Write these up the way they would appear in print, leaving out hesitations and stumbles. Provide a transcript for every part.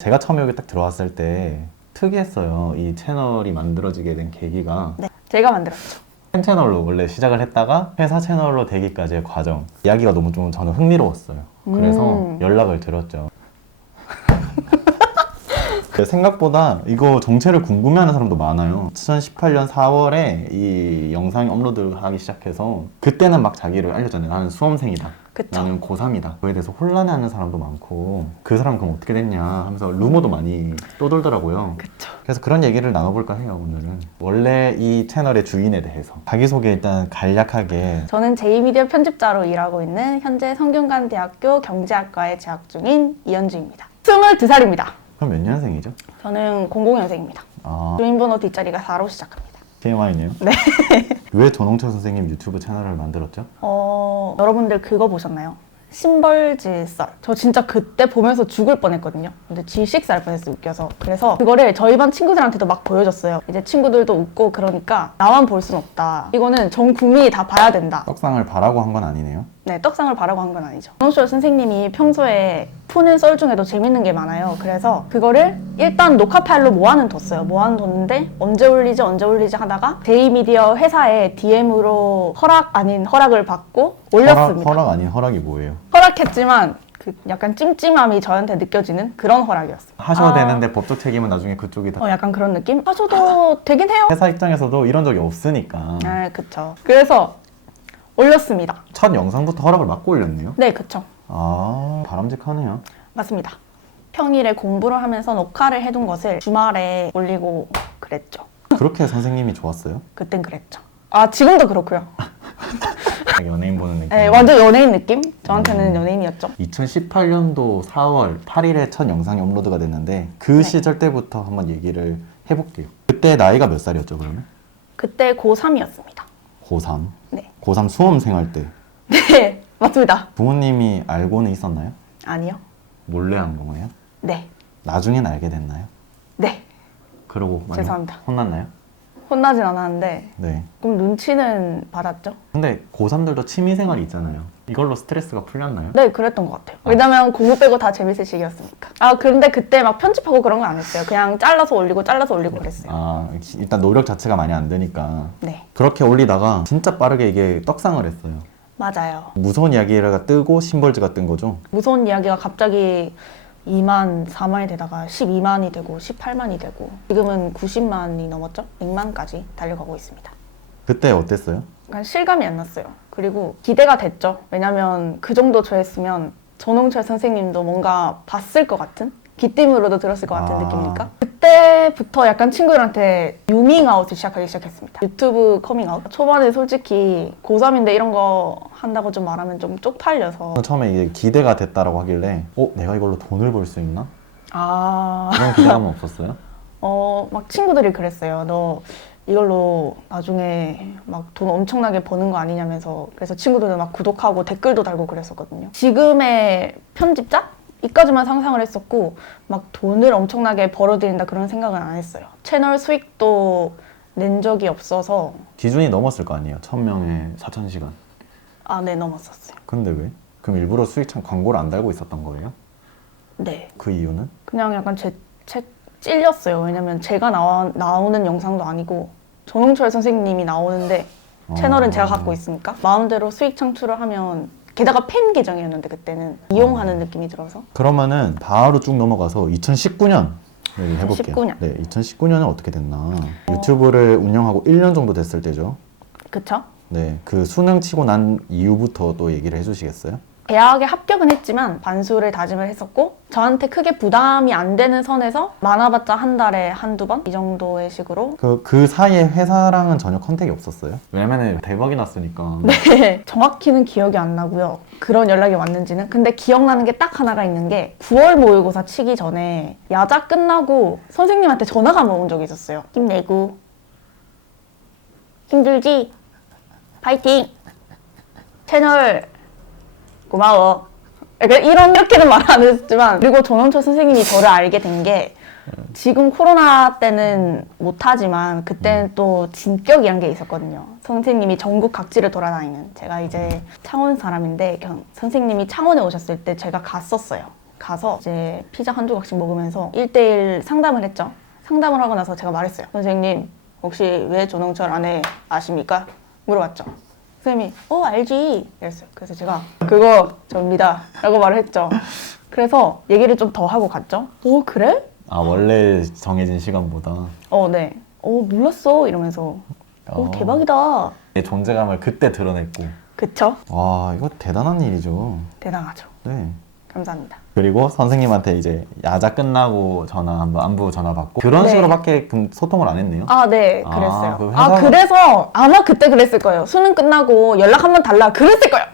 제가 처음에 여기 딱 들어왔을 때 특이했어요. 이 채널이 만들어지게 된 계기가 네, 제가 만들었죠. 팬 채널로 원래 시작을 했다가 회사 채널로 되기까지의 과정 이야기가 너무 좀 저는 흥미로웠어요. 그래서 연락을 드렸죠. 생각보다 이거 정체를 궁금해하는 사람도 많아요. 2018년 4월에 이 영상이 업로드하기 시작해서 그때는 막 자기를 알려줬잖아요. 나는 수험생이다. 그쵸. 나는 고3이다. 그에 대해서 혼란해하는 사람도 많고 그 사람 그럼 어떻게 됐냐 하면서 루머도 많이 떠돌더라고요. 그쵸. 그래서 그런 얘기를 나눠볼까 해요, 오늘은. 원래 이 채널의 주인에 대해서 자기소개 일단 간략하게. 저는 제2미디어 편집자로 일하고 있는 현재 성균관대학교 경제학과에 재학 중인 이현주입니다. 22살입니다. 그럼 몇 년생이죠? 저는 00년생입니다. 아, 주민번호 뒷자리가 4로 시작합니다. TMI네요. 네. 왜 전홍철 선생님 유튜브 채널을 만들었죠? 여러분들 그거 보셨나요? 심벌지썰. 저 진짜 그때 보면서 죽을 뻔했거든요. 근데 질식살 뻔했어요, 웃겨서. 그래서 그거를 저희 반 친구들한테도 막 보여줬어요. 이제 친구들도 웃고 그러니까 나만 볼 순 없다. 이거는 전 국민이 다 봐야 된다. 떡상을 바라고 한 건 아니네요. 네, 떡상을 바라고 한 건 아니죠. 전홍철 선생님이 평소에 푸는 썰 중에도 재밌는 게 많아요. 그래서 그거를 일단 녹화 파일로 모아는 뒀는데 언제 올리지 하다가 제2미디어 회사에 DM으로 허락 아닌 허락을 받고 올렸습니다. 허락 아닌 허락이 뭐예요? 허락했지만 그 약간 찜찜함이 저한테 느껴지는 그런 허락이었어요. 하셔도 되는데 법적 책임은 나중에 그쪽이 다. 약간 그런 느낌? 하셔도 되긴 해요. 회사 입장에서도 이런 적이 없으니까 아, 그쵸. 그래서 올렸습니다. 첫 영상부터 허락을 받고 올렸네요. 네, 그쵸. 아, 바람직하네요. 맞습니다. 평일에 공부를 하면서 녹화를 해둔 것을 주말에 올리고 그랬죠. 그렇게 선생님이 좋았어요? 그땐 그랬죠. 아, 지금도 그렇고요. 연예인 보는 느낌. 네, 완전 연예인 느낌? 저한테는 연예인이었죠. 2018년도 4월 8일에 첫 영상이 업로드가 됐는데 그 시절 때부터 한번 얘기를 해볼게요. 그때 나이가 몇 살이었죠, 그러면? 그때 고3이었습니다. 고3. 네. 고3 수험생 할 때 네, 맞습니다. 부모님이 알고는 있었나요? 아니요. 몰래 한 거예요? 네. 나중엔 알게 됐나요? 네. 그러고 많이 죄송합니다. 혼났나요? 혼나진 않았는데 네. 그럼 눈치는 받았죠? 근데 고3들도 취미생활이 있잖아요. 이걸로 스트레스가 풀렸나요? 네, 그랬던 것 같아요. 왜냐면 공부 빼고 다 재밌을 시기였으니까. 아, 근데 그때 막 편집하고 그런 거 안 했어요. 그냥 잘라서 올리고 그랬어요. 아, 일단 노력 자체가 많이 안 되니까. 네, 그렇게 올리다가 진짜 빠르게 이게 떡상을 했어요. 맞아요. 무서운 이야기가 뜨고 심벌즈가 뜬 거죠. 무서운 이야기가 갑자기 2만, 4만이 되다가 12만이 되고 18만이 되고 지금은 90만이 넘었죠? 100만까지 달려가고 있습니다. 그때 어땠어요? 약간 실감이 안 났어요. 그리고 기대가 됐죠. 왜냐면 그 정도 조회수면 전홍철 선생님도 뭔가 봤을 것 같은? 귀띔으로도 들었을 것 같은 느낌이니까 그때부터 약간 친구들한테 유밍아웃을 시작하기 시작했습니다. 유튜브 커밍아웃. 초반에 솔직히 고3인데 이런 거 한다고 좀 말하면 좀 쪽팔려서 처음에 이게 기대가 됐다라고 하길래 내가 이걸로 돈을 벌 수 있나? 아... 그런 기대감은 없었어요? 막 친구들이 그랬어요. 너 이걸로 나중에 막 돈 엄청나게 버는 거 아니냐면서. 그래서 친구들은 막 구독하고 댓글도 달고 그랬었거든요. 지금의 편집자? 이까지만 상상을 했었고 막 돈을 엄청나게 벌어들인다 그런 생각은 안 했어요. 채널 수익도 낸 적이 없어서. 기준이 넘었을 거 아니에요. 1000명에 4000시간. 아, 네, 넘었었어요. 근데 왜? 그럼 일부러 수익창 광고를 안 달고 있었던 거예요? 네. 그 이유는? 그냥 약간 제 책 찔렸어요. 왜냐면 제가 나오는 영상도 아니고 전홍철 선생님이 나오는데 채널은 제가 갖고 있으니까 마음대로 수익 창출을 하면, 게다가 팬 계정이었는데 그때는 이용하는 느낌이 들어서. 그러면은 바로 쭉 넘어가서 2019년 얘기를 해볼게요. 2019년. 네, 2019년은 어떻게 됐나? 유튜브를 운영하고 1년 정도 됐을 때죠. 그쵸? 네, 그 수능 치고 난 이후부터 또 얘기를 해주시겠어요? 대학에 합격은 했지만 반수를 다짐을 했었고 저한테 크게 부담이 안 되는 선에서 많아봤자 한 달에 한두 번? 이 정도의 식으로. 그 사이에 회사랑은 전혀 컨택이 없었어요? 왜냐면은 대박이 났으니까. 네, 정확히는 기억이 안 나고요. 그런 연락이 왔는지는. 근데 기억나는 게 딱 하나가 있는 게 9월 모의고사 치기 전에 야자 끝나고 선생님한테 전화가 한번 온 적이 있었어요. 힘내고 힘들지? 파이팅! 채널 고마워. 이렇게는 말 안 했지만. 그리고 전홍철 선생님이 저를 알게 된 게 지금 코로나 때는 못하지만 그때는 또 진격이란 게 있었거든요. 선생님이 전국 각지를 돌아다니는. 제가 이제 창원 사람인데 그냥 선생님이 창원에 오셨을 때 제가 갔었어요. 가서 이제 피자 한 조각씩 먹으면서 1대1 상담을 했죠. 상담을 하고 나서 제가 말했어요. 선생님, 혹시 왜 전홍철 아내 아십니까? 물어봤죠. 선생님이 알지 이랬어요. 그래서 제가 그거 접니다 라고 말을 했죠. 그래서 얘기를 좀 더 하고 갔죠. 그래? 아, 원래 정해진 시간보다. 네. 몰랐어 이러면서 대박이다. 내 존재감을 그때 드러냈고. 그쵸? 와, 이거 대단한 일이죠. 대단하죠. 네. 감사합니다. 그리고 선생님한테 이제 야자 끝나고 전화 한번 안부 전화 받고 그런 네. 식으로밖에 소통을 안 했네요. 네, 아, 그랬어요. 그 회사- 그래서 아마 그때 그랬을 거예요. 수능 끝나고 연락 한번 달라 그랬을 거예요.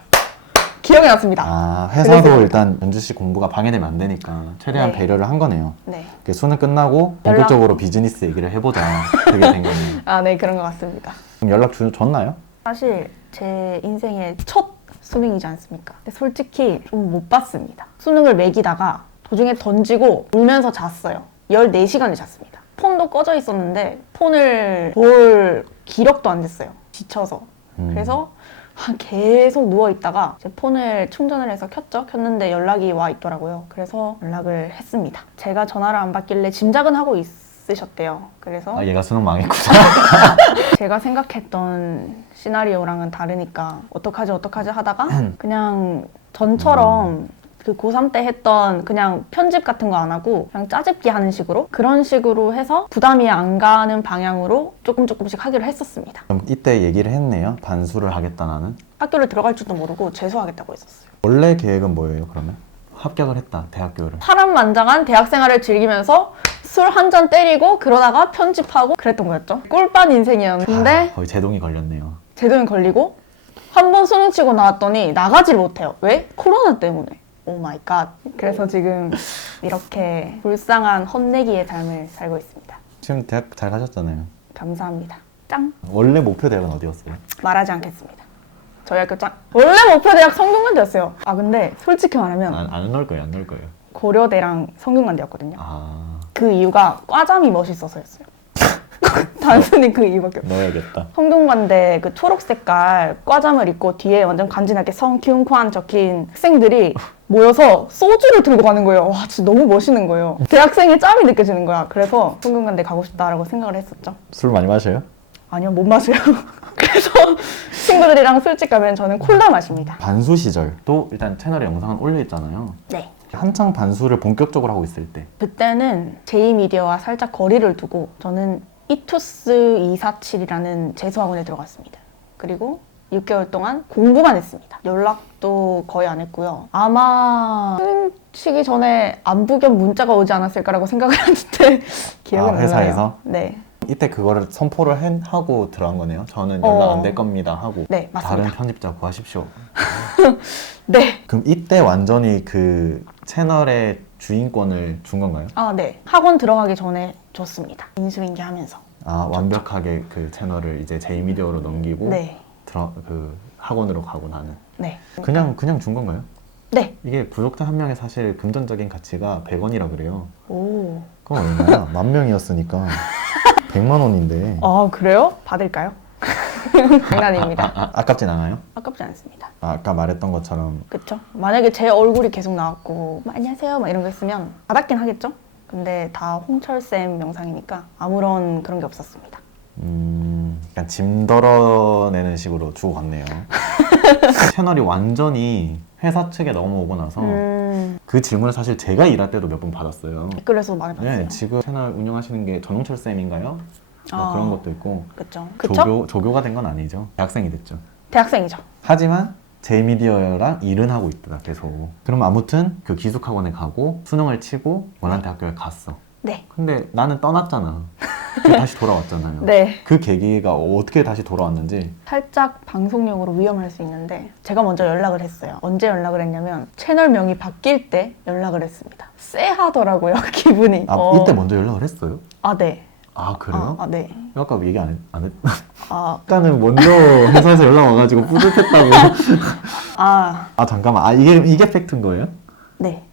기억이 났습니다. 아, 회사도 그래서- 일단 연주 씨 공부가 방해되면 안 되니까 최대한 네. 배려를 한 거네요. 네. 수능 끝나고 본격적으로 비즈니스 얘기를 해보자. 그게 된 거네요. 네, 그런 것 같습니다. 그럼 연락 줬나요? 사실 제 인생의 첫 수능이지 않습니까? 근데 솔직히 좀 못 봤습니다. 수능을 매기다가 도중에 던지고 울면서 잤어요. 14시간을 잤습니다. 폰도 꺼져 있었는데 폰을 볼 기력도 안 됐어요. 지쳐서. 그래서 계속 누워있다가 제 폰을 충전을 해서 켰죠. 켰는데 연락이 와 있더라고요. 그래서 연락을 했습니다. 제가 전화를 안 받길래 짐작은 하고 있으셨대요. 그래서 얘가 수능 망했구나. 제가 생각했던 시나리오랑은 다르니까 어떡하지 하다가 그냥 전처럼 그 고3 때 했던 그냥 편집 같은 거 안 하고 그냥 짜집기 하는 식으로 그런 식으로 해서 부담이 안 가는 방향으로 조금씩 하기로 했었습니다. 그럼 이때 얘기를 했네요. 반수를 하겠다 나는. 학교를 들어갈 줄도 모르고 재수하겠다고 했었어요. 원래 계획은 뭐예요 그러면? 합격을 했다 대학교를. 파란만장한 대학생활을 즐기면서 술 한 잔 때리고 그러다가 편집하고 그랬던 거였죠. 꿀빤 인생이었는데 거의 제동이 걸렸네요. 제동이 걸리고 한 번 수능 치고 나왔더니 나가지를 못해요. 왜? 코로나 때문에. 오 마이 갓. 그래서 지금 이렇게 불쌍한 헛내기의 삶을 살고 있습니다. 지금 대학 잘 가셨잖아요. 감사합니다. 짱. 원래 목표 대학은 어디였어요? 말하지 않겠습니다. 저희 학교 짱. 원래 목표 대학 성균관대였어요. 근데 솔직히 말하면 안 넣을 거예요. 안 넣을 거예요. 고려대랑 성균관대였거든요. 아, 그 이유가 과잠이 멋있어서였어요. 단순히 그 이유밖에 없어요. 넣어야겠다. 성균관대 그 초록 색깔 과잠을 입고 뒤에 완전 간지나게 성균관 적힌 학생들이 모여서 소주를 들고 가는 거예요. 와, 진짜 너무 멋있는 거예요. 대학생의 짬이 느껴지는 거야. 그래서 성균관대 가고 싶다라고 생각을 했었죠. 술 많이 마셔요? 아니요, 못 마셔요. 그래서 친구들이랑 술집 가면 저는 콜라 마십니다. 반수 시절 또 일단 채널에 영상은 올려 있잖아요. 네. 한창 반수를 본격적으로 하고 있을 때 그때는 제이미디어와 살짝 거리를 두고 저는 이투스 247이라는 재수학원에 들어갔습니다. 그리고 6개월 동안 공부만 했습니다. 연락도 거의 안 했고요. 아마 수능 치기 전에 안부 겸 문자가 오지 않았을까라고 생각을 하는데 기억은 안 나요. 회사에서? 네. 이때 그거를 선포를 하고 들어간 거네요. 저는 연락 안 될 겁니다 하고. 네, 맞습니다. 다른 편집자 구하십시오. 네. 그럼 이때 완전히 그 채널의 주인권을 준 건가요? 네. 학원 들어가기 전에 줬습니다. 인수인계 하면서. 완벽하게 그 채널을 이제 제이미디어로 넘기고 네. 그 학원으로 가고 나는 네. 그냥 준 건가요? 네. 이게 구독자 한 명에 사실 금전적인 가치가 100원이라 그래요. 오. 그럼 얼마야? 10,000명이었으니까 100만 원인데 그래요? 받을까요? 장난입니다. 아깝진 않아요? 아깝지 않습니다. 아까 말했던 것처럼 그쵸? 만약에 제 얼굴이 계속 나왔고 안녕하세요 막 이런 거 했으면 받았긴 하겠죠? 근데 다 홍철쌤 영상이니까 아무런 그런 게 없었습니다. 약간 짐 덜어내는 식으로 주고 갔네요. 채널이 완전히 회사 측에 넘어오고 나서 그 질문을 사실 제가 일할 때도 몇 번 받았어요. 댓글에서 많이 봤어요. 네, 지금 채널 운영하시는 게 전홍철 쌤인가요? 뭐 그런 것도 있고 그쵸? 그쵸? 조교가 된 건 아니죠. 대학생이 됐죠. 대학생이죠. 하지만 제이미디어랑 일은 하고 있더라 계속. 그럼 아무튼 그 기숙학원에 가고 수능을 치고 원하는 대학교에 갔어. 네. 근데 나는 떠났잖아. 다시 돌아왔잖아요. 네. 그 계기가 어떻게 다시 돌아왔는지. 살짝 방송용으로 위험할 수 있는데 제가 먼저 연락을 했어요. 언제 연락을 했냐면 채널명이 바뀔 때 연락을 했습니다. 쎄하더라고요, 기분이. 이때 먼저 연락을 했어요? 네. 그래요? 네. 아까 얘기 안 했? 아, 아까는 먼저 회사에서 연락 와가지고 뿌듯했다고. 잠깐만. 이게 팩트인 거예요? 네.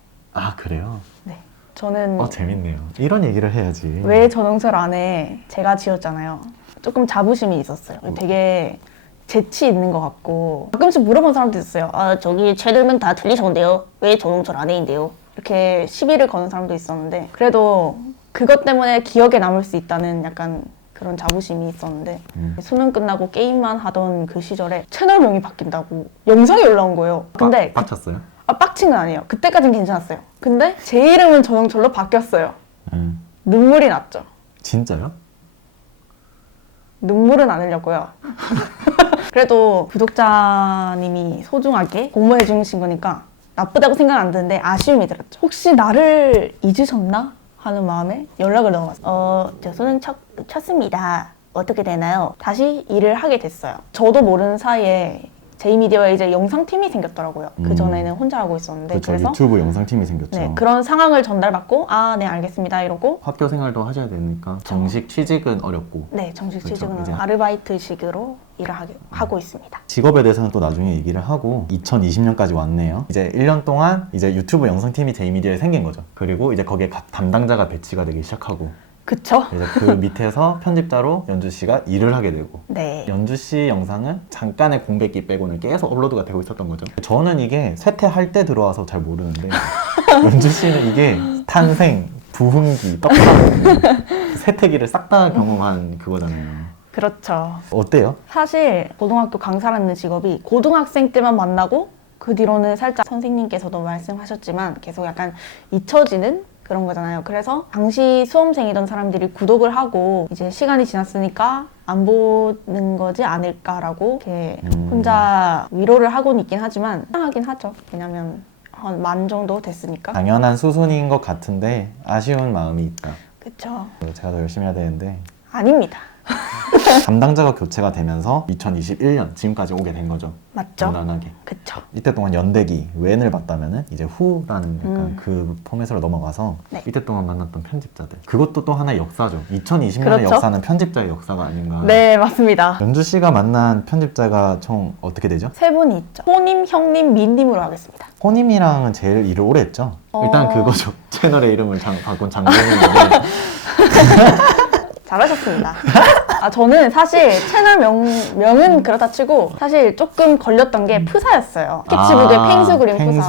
그래요? 네. 저는 재밌네요. 이런 얘기를 해야지. 왜 전홍철 안에 제가 지었잖아요. 조금 자부심이 있었어요. 되게 재치 있는 것 같고 가끔씩 물어본 사람도 있어요. 저기 채널명 다 틀리셨는데요. 왜 전홍철 안에인데요? 이렇게 시비를 거는 사람도 있었는데 그래도 그것 때문에 기억에 남을 수 있다는 약간 그런 자부심이 있었는데 수능 끝나고 게임만 하던 그 시절에 채널명이 바뀐다고 영상이 올라온 거예요. 근데 빡쳤어요? 빡친 건 아니에요. 그때까진 괜찮았어요. 근데 제 이름은 전형철로 바뀌었어요. 눈물이 났죠. 진짜요? 눈물은 안 흘렸고요. 그래도 구독자님이 소중하게 공모해 주신 거니까 나쁘다고 생각 안 드는데 아쉬움이 들었죠. 혹시 나를 잊으셨나? 하는 마음에 연락을 넣어봤어요. 저 수능 쳤습니다. 어떻게 되나요? 다시 일을 하게 됐어요. 저도 모르는 사이에 제이미디어에 이제 영상팀이 생겼더라고요. 그전에는 혼자 하고 있었는데 그렇죠. 그래서 유튜브 영상팀이 생겼죠. 네, 그런 상황을 전달받고 아, 네, 알겠습니다 이러고 학교 생활도 하셔야 되니까 정식 취직은 어렵고 네, 정식 그렇죠. 취직은 이제 아르바이트식으로 일을 하고 있습니다. 직업에 대해서는 또 나중에 얘기를 하고 2020년까지 왔네요. 이제 1년 동안 이제 유튜브 영상팀이 제이미디어에 생긴 거죠. 그리고 이제 거기에 각 담당자가 배치가 되기 시작하고 그쵸? 이제 그 밑에서 편집자로 연주 씨가 일을 하게 되고 네. 연주 씨 영상은 잠깐의 공백기 빼고는 계속 업로드가 되고 있었던 거죠. 저는 이게 쇠퇴할 때 들어와서 잘 모르는데 연주 씨는 이게 탄생, 부흥기, 떡상 쇠퇴기를 싹 다 경험한 그거잖아요. 그렇죠. 어때요? 사실 고등학교 강사라는 직업이 고등학생 때만 만나고 그 뒤로는 살짝 선생님께서도 말씀하셨지만 계속 약간 잊혀지는 그런 거잖아요. 그래서 당시 수험생이던 사람들이 구독을 하고 이제 시간이 지났으니까 안 보는 거지 않을까라고 이렇게 혼자 위로를 하고는 있긴 하지만 하긴 하죠. 왜냐면 한 만 정도 됐으니까. 당연한 수순인 것 같은데 아쉬운 마음이 있다. 그쵸. 제가 더 열심히 해야 되는데 아닙니다. 담당자가 교체가 되면서 2021년 지금까지 오게 된 거죠. 맞죠? 무난하게. 그쵸. 이때 동안 연대기 웬을 봤다면은 이제 후라는 약간 그 포맷으로 넘어가서 네. 이때 동안 만났던 편집자들 그것도 또 하나의 역사죠. 2020년의 그렇죠. 역사는 편집자의 역사가 아닌가. 네, 맞습니다. 연주 씨가 만난 편집자가 총 어떻게 되죠? 세 분이 있죠. 호님, 형님, 민님으로 하겠습니다. 호님이랑은 제일 일을 오래 했죠. 일단 그거죠. 채널의 이름을 바꾼 장면인데 잘하셨습니다. 아, 저는 사실 채널 명은 그렇다 치고 사실 조금 걸렸던 게 프사였어요. 스케치북에 펭수 그림 프사.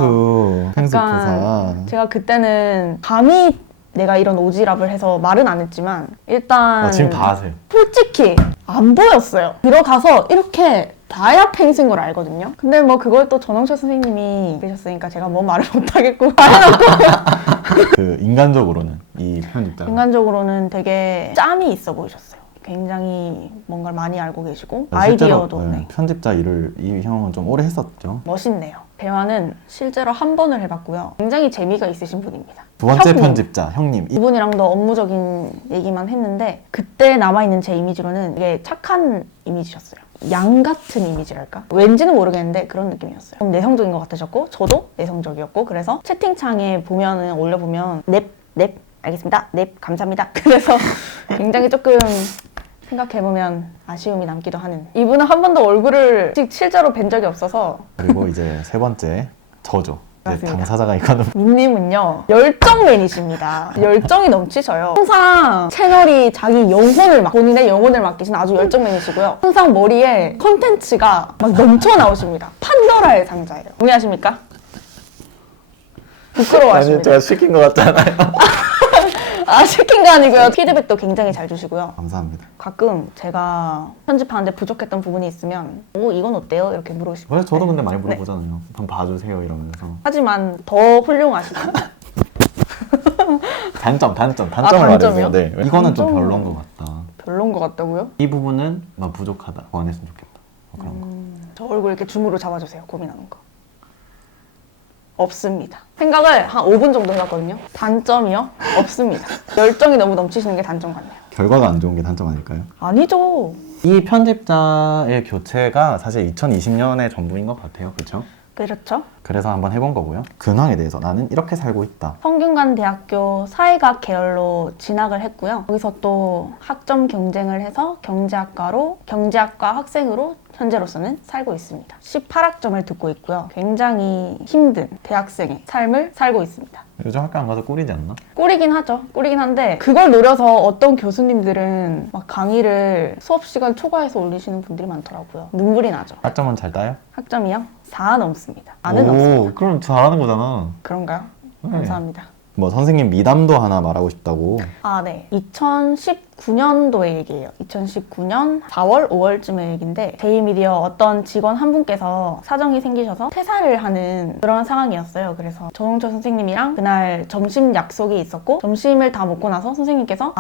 펭수 프사. 약간 제가 그때는 감히 내가 이런 오지랖을 해서 말은 안 했지만 일단 지금 다 아세요. 솔직히 안 보였어요. 들어가서 이렇게 다야 펭수인 걸 알거든요. 근데 뭐 그걸 또 전홍철 선생님이 계셨으니까 제가 뭐 말을 못하겠고 그 인간적으로는 이 편집자 인간적으로는 되게 짬이 있어 보이셨어요. 굉장히 뭔가를 많이 알고 계시고 실제로, 아이디어도 네, 네. 편집자 일을 이 형은 좀 오래 했었죠. 멋있네요. 대화는 실제로 한 번을 해봤고요. 굉장히 재미가 있으신 분입니다. 두 번째 형님. 편집자 형님. 이분이랑도 업무적인 얘기만 했는데 그때 남아있는 제 이미지로는 되게 착한 이미지셨어요. 양 같은 이미지랄까? 왠지는 모르겠는데 그런 느낌이었어요. 좀 내성적인 것 같으셨고 저도 내성적이었고 그래서 채팅창에 보면은 올려보면 넵 알겠습니다. 넵 감사합니다. 그래서 굉장히 조금 생각해보면 아쉬움이 남기도 하는 이분은 한 번도 얼굴을 실제로 뵌 적이 없어서 그리고 이제 세 번째 저죠. 이제 맞습니다. 당사자가 있거든. 민님은요 열정맨이십니다. 열정이 넘치셔요. 항상 채널이 자기 영혼을 본인의 영혼을 맡기신 아주 열정맨이시고요. 항상 머리에 컨텐츠가 막 넘쳐 나오십니다. 판도라의 상자예요. 동의하십니까? 부끄러워하십니다. 제가 시킨 것 같잖아요. 아 시킨 거 아니고요. 피드백도 굉장히 잘 주시고요. 감사합니다. 가끔 제가 편집하는데 부족했던 부분이 있으면 오 이건 어때요? 이렇게 물으시고 왜 저도 근데 많이 물어보잖아요. 한번 봐주세요 이러면서. 하지만 더 훌륭하시죠. 단점을 단점이요? 말해주세요. 네. 이거는 좀 단점? 별론 것 같다. 별론 것 같다고요? 이 부분은 막 부족하다. 보완했으면 좋겠다. 뭐 그런 거. 저 얼굴 이렇게 줌으로 잡아주세요. 고민하는 거. 없습니다. 생각을 한 5분 정도 해봤거든요. 단점이요? 없습니다. 열정이 너무 넘치시는 게 단점 같네요. 결과가 안 좋은 게 단점 아닐까요? 아니죠. 이 편집자의 교체가 사실 2020년의 전부인 것 같아요. 그렇죠? 그렇죠. 그래서 한번 해본 거고요. 근황에 대해서 나는 이렇게 살고 있다. 성균관대학교 사회학 계열로 진학을 했고요. 거기서 또 학점 경쟁을 해서 경제학과 학생으로 현재로서는 살고 있습니다. 18학점을 듣고 있고요. 굉장히 힘든 대학생의 삶을 살고 있습니다. 요즘 학교 안 가서 꿀이지 않나? 꿀이긴 하죠. 꿀이긴 한데 그걸 노려서 어떤 교수님들은 막 강의를 수업 시간 초과해서 올리시는 분들이 많더라고요. 눈물이 나죠. 학점은 잘 따요? 학점이요? 4 넘습니다. 4는 넘습니다. 그럼 잘하는 거잖아. 그런가요? 감사합니다. 뭐 선생님 미담도 하나 말하고 싶다고. 아, 네. 2019년도의 얘기예요. 2019년 4월, 5월쯤의 얘기인데 제이미디어 어떤 직원 한 분께서 사정이 생기셔서 퇴사를 하는 그런 상황이었어요. 그래서 정홍철 선생님이랑 그날 점심 약속이 있었고 점심을 다 먹고 나서 선생님께서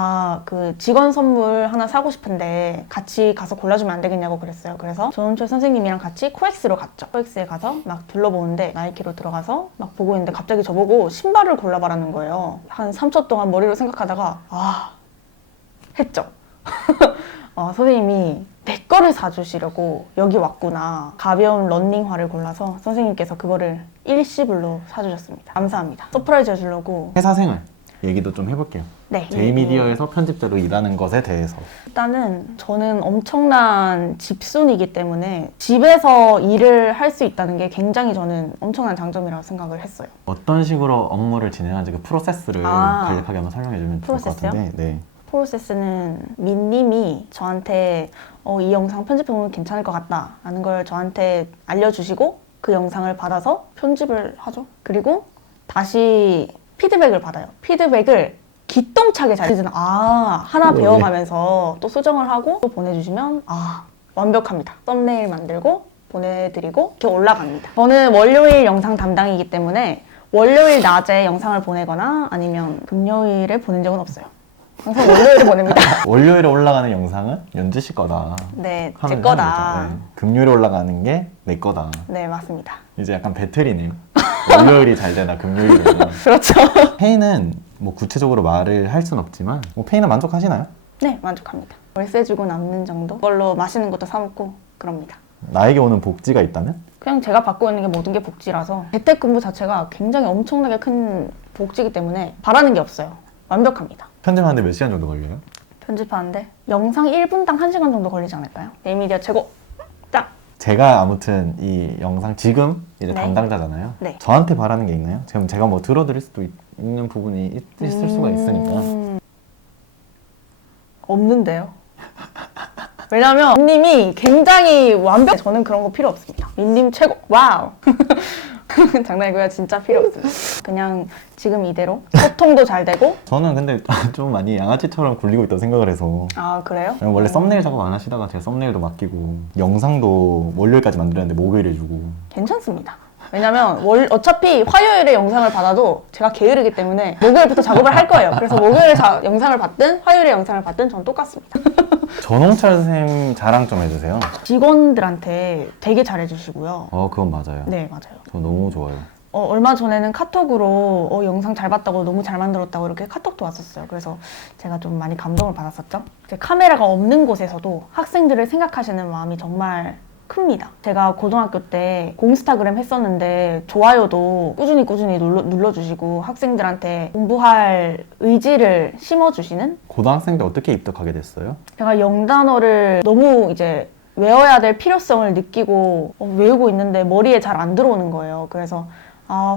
그 직원 선물 하나 사고 싶은데 같이 가서 골라주면 안 되겠냐고 그랬어요. 그래서 정홍철 선생님이랑 같이 코엑스로 갔죠. 코엑스에 가서 막 둘러보는데 나이키로 들어가서 막 보고 있는데 갑자기 저보고 신발을 골라봐라는 거예요. 한 3초 동안 머리로 생각하다가 했죠. 선생님이 내 거를 사주시려고 여기 왔구나. 가벼운 런닝화를 골라서 선생님께서 그거를 일시불로 사주셨습니다. 감사합니다. 서프라이즈 해주려고. 회사 생활 얘기도 좀 해볼게요. 네. 제이미디어에서 편집자로 일하는 것에 대해서. 일단은 저는 엄청난 집순이기 때문에 집에서 일을 할 수 있다는 게 굉장히 저는 엄청난 장점이라고 생각을 했어요. 어떤 식으로 업무를 진행하는지 그 프로세스를 간략하게 한번 설명해주면 좋을 것 프로세스요? 같은데. 네. 프로세스는 민님이 저한테 이 영상 편집해보면 괜찮을 것 같다 라는 걸 저한테 알려주시고 그 영상을 받아서 편집을 하죠. 그리고 다시 피드백을 받아요. 피드백을 기똥차게 잘 쓰잖아. 하나 배워가면서 또 수정을 하고 또 보내주시면 완벽합니다. 썸네일 만들고 보내드리고 이렇게 올라갑니다. 저는 월요일 영상 담당이기 때문에 월요일 낮에 영상을 보내거나 아니면 금요일에 보낸 적은 없어요. 항상 월요일에 보냅니다. 월요일에 올라가는 영상은 연주 씨 거다. 네, 하는 제 거다. 거죠. 네. 금요일에 올라가는 게 내 거다. 네, 맞습니다. 이제 약간 배틀이네요. 월요일이 잘 되나 금요일이 되나. 그렇죠. 페이는 뭐 구체적으로 말을 할 순 없지만 뭐 페이는 만족하시나요? 네, 만족합니다. 월세 주고 남는 정도? 그걸로 맛있는 것도 사 먹고 그럽니다. 나에게 오는 복지가 있다면? 그냥 제가 받고 있는 게 모든 게 복지라서 재택근무 자체가 굉장히 엄청나게 큰 복지이기 때문에 바라는 게 없어요. 완벽합니다. 편집하는데 몇 시간 정도 걸려요? 편집하는데 영상 1분당 1시간 정도 걸리지 않을까요? 제이미디어 최고! 짱! 제가 아무튼 이 영상 지금 이제 네. 담당자잖아요. 네. 저한테 바라는 게 있나요? 지금 제가 뭐 들어드릴 수도 있는 부분이 있을 수가 있으니까. 없는데요. 왜냐면 민님이 굉장히 완벽. 저는 그런 거 필요 없습니다. 민님 최고. 와우. 장난이고요. 진짜 필요 없습니다. 그냥 지금 이대로 소통도 잘 되고. 저는 근데 좀 많이 양아치처럼 굴리고 있다고 생각을 해서. 그래요? 원래 썸네일 작업 안 하시다가 제가 썸네일도 맡기고 영상도 월요일까지 만들었는데 목요일에 주고. 괜찮습니다. 왜냐면 어차피 화요일에 영상을 받아도 제가 게으르기 때문에 목요일부터 작업을 할 거예요. 그래서 목요일에 영상을 받든 화요일에 영상을 받든 전 똑같습니다. 전홍철 선생님 자랑 좀 해주세요. 직원들한테 되게 잘해주시고요. 그건 맞아요. 네, 맞아요. 저 너무 좋아요. 얼마 전에는 카톡으로 영상 잘 봤다고 너무 잘 만들었다고 이렇게 카톡도 왔었어요. 그래서 제가 좀 많이 감동을 받았었죠. 이제 카메라가 없는 곳에서도 학생들을 생각하시는 마음이 정말 큽니다. 제가 고등학교 때 공스타그램 했었는데 좋아요도 꾸준히 눌러주시고 학생들한테 공부할 의지를 심어주시는? 고등학생 때 어떻게 입덕하게 됐어요? 제가 영단어를 너무 이제 외워야 될 필요성을 느끼고 외우고 있는데 머리에 잘 안 들어오는 거예요. 그래서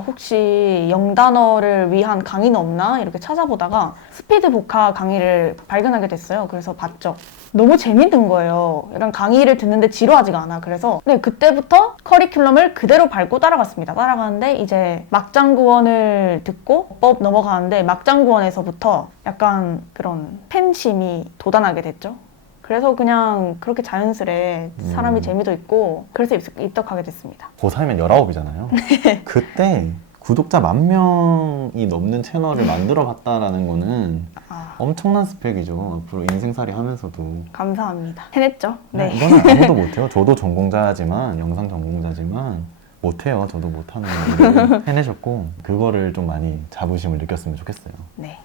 혹시 영단어를 위한 강의는 없나? 이렇게 찾아보다가 스피드 보카 강의를 발견하게 됐어요. 그래서 봤죠. 너무 재밌는 거예요. 약간 강의를 듣는데 지루하지가 않아. 그래서 그때부터 커리큘럼을 그대로 밟고 따라갔습니다. 따라가는데 이제 막장구원을 듣고 법 넘어가는데 막장구원에서부터 약간 그런 팬심이 돋아나게 됐죠. 그래서 그냥 그렇게 자연스레 사람이 재미도 있고 그래서 입덕하게 됐습니다. 고3이면 19이잖아요. 그때 구독자 1000명이 넘는 채널을 만들어 봤다라는 거는 엄청난 스펙이죠. 앞으로 인생살이 하면서도. 감사합니다. 해냈죠. 네. 이거는 아무도 못해요. 저도 전공자지만 영상 전공자지만 못해요. 저도 못하는 일을 해내셨고 그거를 좀 많이 자부심을 느꼈으면 좋겠어요. 네.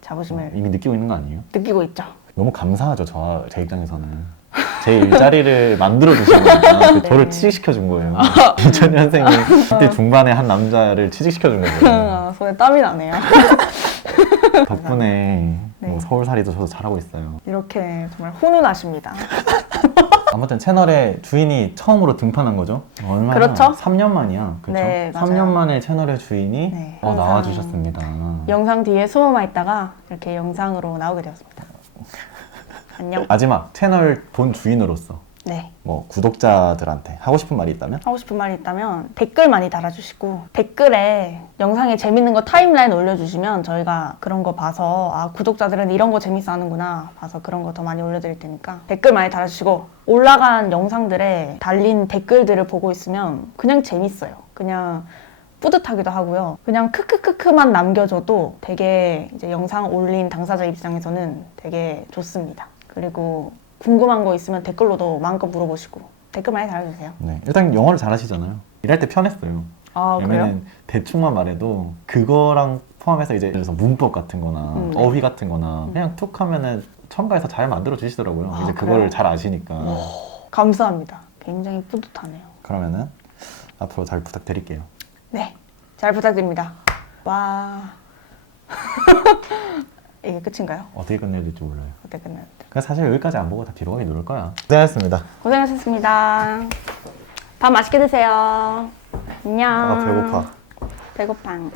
자부심을 이미 느끼고 있는 거 아니에요? 느끼고 있죠. 너무 감사하죠. 제 입장에서는. 제 일자리를 만들어 주신 거니까 네. 저를 취직시켜 준 거예요. 2000년생이 그때 중반에 한 남자를 취직시켜 준 거예요. 손에 땀이 나네요. 덕분에 네. 뭐 서울살이도 저도 잘하고 있어요. 이렇게 정말 훈훈하십니다. 아무튼 채널의 주인이 처음으로 등판한 거죠. 얼마나? 그렇죠. 3년 만이야. 그렇죠? 네, 맞아요. 3년 만에 채널의 주인이 네, 나와주셨습니다. 영상 뒤에 숨어만 있다가 이렇게 영상으로 나오게 되었습니다. 안녕. 마지막 채널 본 주인으로서 네. 뭐 구독자들한테 하고 싶은 말이 있다면? 하고 싶은 말이 있다면 댓글 많이 달아주시고 댓글에 영상에 재밌는 거 타임라인 올려주시면 저희가 그런 거 봐서 아 구독자들은 이런 거 재밌어 하는구나 봐서 그런 거 더 많이 올려드릴 테니까 댓글 많이 달아주시고 올라간 영상들에 달린 댓글들을 보고 있으면 그냥 재밌어요. 그냥 뿌듯하기도 하고요. 그냥 크크크크만 남겨줘도 되게 이제 영상 올린 당사자 입장에서는 되게 좋습니다. 그리고 궁금한 거 있으면 댓글로도 마음껏 물어보시고 댓글 많이 달아주세요. 네. 일단 영어를 잘하시잖아요. 일할 때 편했어요. 아 그래요? 왜냐면 대충만 말해도 그거랑 포함해서 이제 예를 들어서 문법 같은 거나 네. 어휘 같은 거나 그냥 툭 하면은 첨가해서 잘 만들어 주시더라고요. 아, 이제 그래요? 그거를 잘 아시니까. 감사합니다. 굉장히 뿌듯하네요. 그러면은 앞으로 잘 부탁드릴게요. 네, 잘 부탁드립니다. 와 이게 끝인가요? 어떻게 끝내야 될지 몰라요. 어떻게 끝나요? 그냥 사실 여기까지 안 보고 다 뒤로 가기 누를 거야. 고생하셨습니다. 고생하셨습니다. 밥 맛있게 드세요. 안녕. 아 배고파. 배고팡.